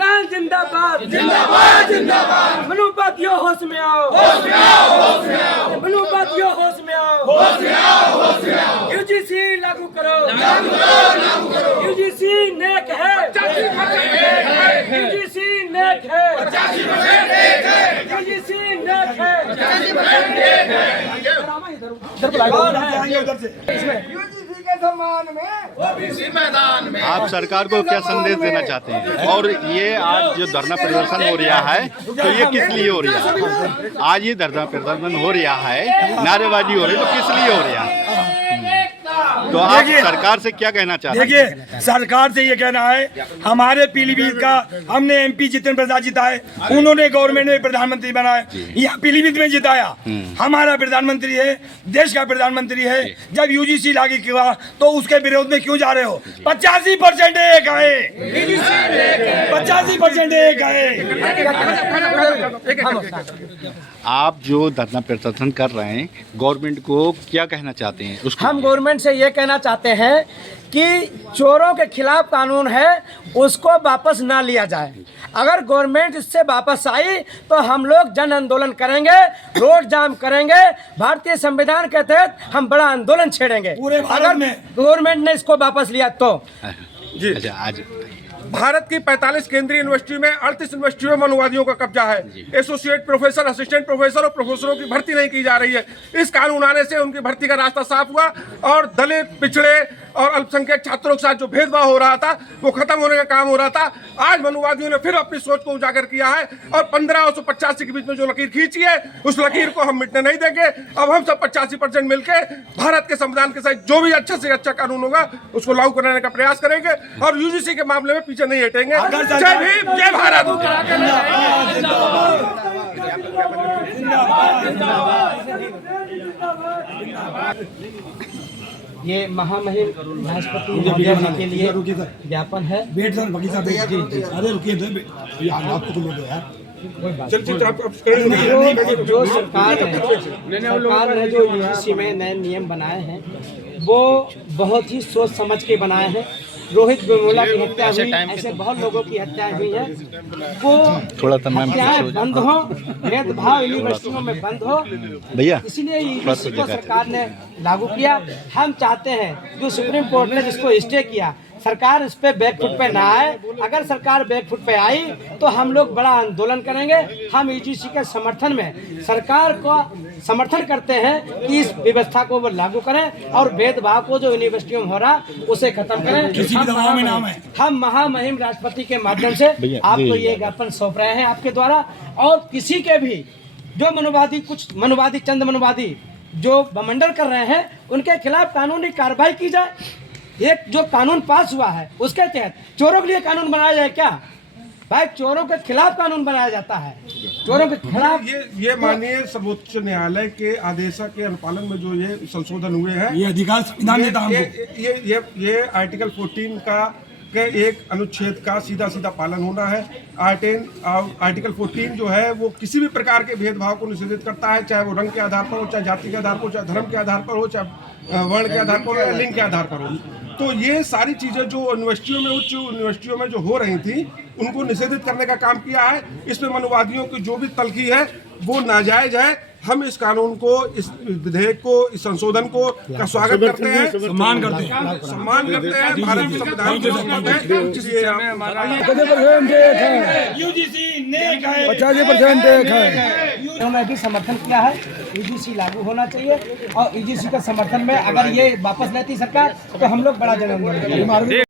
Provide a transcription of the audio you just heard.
संविधान जिंदाबाद जिंदाबाद जिंदाबाद। मनुवादियों होश में आओ, होश में आओ, होश में आओ, मनुवादियों होश में आओ, होश में आओ, होश में आओ। यूजीसी लागू करो, लागू करो, लागू करो। यूजीसी नेक है, 85% नेक है, यूजीसी नेक है, 85% नेक है, यूजीसी नेक है। 85% नेक है। कौन है? यूजीसी के सम्मान में ओबीसी मैदान में। आप सरकार को क्या संदेश देना चाहते हैं? और ये आज जो धरना प्रदर्शन हो रहा है तो ये किस लिए हो रहा है? आज ये धरना प्रदर्शन हो रहा है, नारेबाजी हो रही है, तो किस लिए हो रहा है? तो आप सरकार से क्या कहना चाहते हैं? देखिए, सरकार से ये कहना है, हमारे पीलीभीत का हमने एमपी जितेंद्र प्रसाद जिताए, उन्होंने गवर्नमेंट में प्रधानमंत्री बनाए, यहाँ पीलीभीत में जिताया। हमारा प्रधानमंत्री है, देश का प्रधानमंत्री है। जब यूजीसी लागू किया तो उसके विरोध में क्यों जा रहे हो? 85% एक आए, 85% एक आए। आप जो धरना प्रदर्शन कर रहे हैं, गवर्नमेंट को क्या कहना चाहते हैं? उसको हम गवर्नमेंट से ये कहना चाहते हैं कि चोरों के खिलाफ कानून है, उसको वापस ना लिया जाए। अगर गवर्नमेंट इससे वापस आई तो हम लोग जन आंदोलन करेंगे, रोड जाम करेंगे, भारतीय संविधान के तहत हम बड़ा आंदोलन छेड़ेंगे अगर गवर्नमेंट ने इसको वापस लिया तो। अच्छा, आज भारत की 45 केंद्रीय यूनिवर्सिटियों में 38 यूनिवर्सिटियों में मनुवादियों का कब्जा है। एसोसिएट प्रोफेसर, असिस्टेंट प्रोफेसर और प्रोफेसरों की भर्ती नहीं की जा रही है। इस कानून आने से उनकी भर्ती का रास्ता साफ हुआ और दलित, पिछड़े और अल्पसंख्यक छात्रों के साथ जो भेदभाव हो रहा था वो खत्म होने का काम हो रहा था। आज मनुवादियों ने फिर अपनी सोच को उजागर किया है और 15 और 185 के बीच में जो लकीर खींची है उस लकीर को हम मिटने नहीं देंगे। अब हम सब 85% मिलकर भारत के संविधान के साथ जो भी अच्छा से अच्छा कानून होगा उसको लागू कराने का प्रयास करेंगे और यूजीसी के मामले में पीछे नहीं हटेंगे। जय भीम, जय भारत। ये महामहिम राष्ट्रपति महोदय जी के लिए ज्ञापन है। वेट सर, बाकी साहब अरे रुकिए तो यार, आपको तो बोलो यार। जो सरकार ने जो यूजीसी में नए नियम बनाए हैं वो बहुत ही सोच समझ के बनाए हैं। रोहित वेमुला की हत्या हुई, ऐसे बहुत लोगों की हत्याएं हुई हैं। वो हत्याएं बंद हो, भेदभाव यूनिवर्सिटियों में बंद हो, भैया इसीलिए यूजीसी को सरकार ने लागू किया। हम चाहते हैं जो सुप्रीम कोर्ट ने जिसको स्टे किया, सरकार इस पे बैकफुट पे ना आए। अगर सरकार बैकफुट पे आई तो हम लोग बड़ा आंदोलन करेंगे। हम यूजीसी के समर्थन में सरकार को समर्थन करते हैं कि इस व्यवस्था को वो लागू करें और भेदभाव को जो यूनिवर्सिटियों में हो रहा उसे खत्म करें। हम महामहिम राष्ट्रपति के माध्यम से आपको ये ज्ञापन सौंप रहे हैं आपके द्वारा। और किसी के भी जो मनुवादी, कुछ मनुवादी, चंद मनुवादी जो बमंडल कर रहे हैं उनके खिलाफ कानूनी कार्रवाई की जाए। एक जो कानून पास हुआ है उसके तहत चोरों के लिए कानून बनाया जाए क्या? भाई, चोरों के खिलाफ कानून बनाया जाता है, चोरों के खिलाफ। ये माननीय सर्वोच्च न्यायालय के आदेश के अनुपालन में जो ये संशोधन हुए हैं, ये अधिकार संविधान देता हमको। ये आर्टिकल 14 का के एक अनुच्छेद का सीधा सीधा पालन होना है। आर्टिकल 14 जो है वो किसी भी प्रकार के भेदभाव को निषेधित करता है, चाहे वो रंग के आधार पर हो, चाहे जाति के आधार पर हो, चाहे धर्म के आधार पर हो, चाहे वर्ण के आधार पर हो या लिंग के आधार पर हो। तो ये सारी चीज़ें जो यूनिवर्सिटियों में, उच्च यूनिवर्सिटियों में जो हो रही थी उनको निषेधित करने का काम किया है। इसमें मनुवादियों की जो भी तलखी है वो नाजायज है। हम इस कानून को, इस विधेयक को, इस संशोधन को का स्वागत करते हैं, सम्मान करते हैं, भारत संविधान के यूजीसी नेक है, 85% एक है। उन्होंने भी समर्थन किया है, यूजीसी लागू होना चाहिए और यूजीसी के समर्थन में अगर ये वापस लेती सरकार तो हम लोग बड़ा जन आंदोलन करेंगे।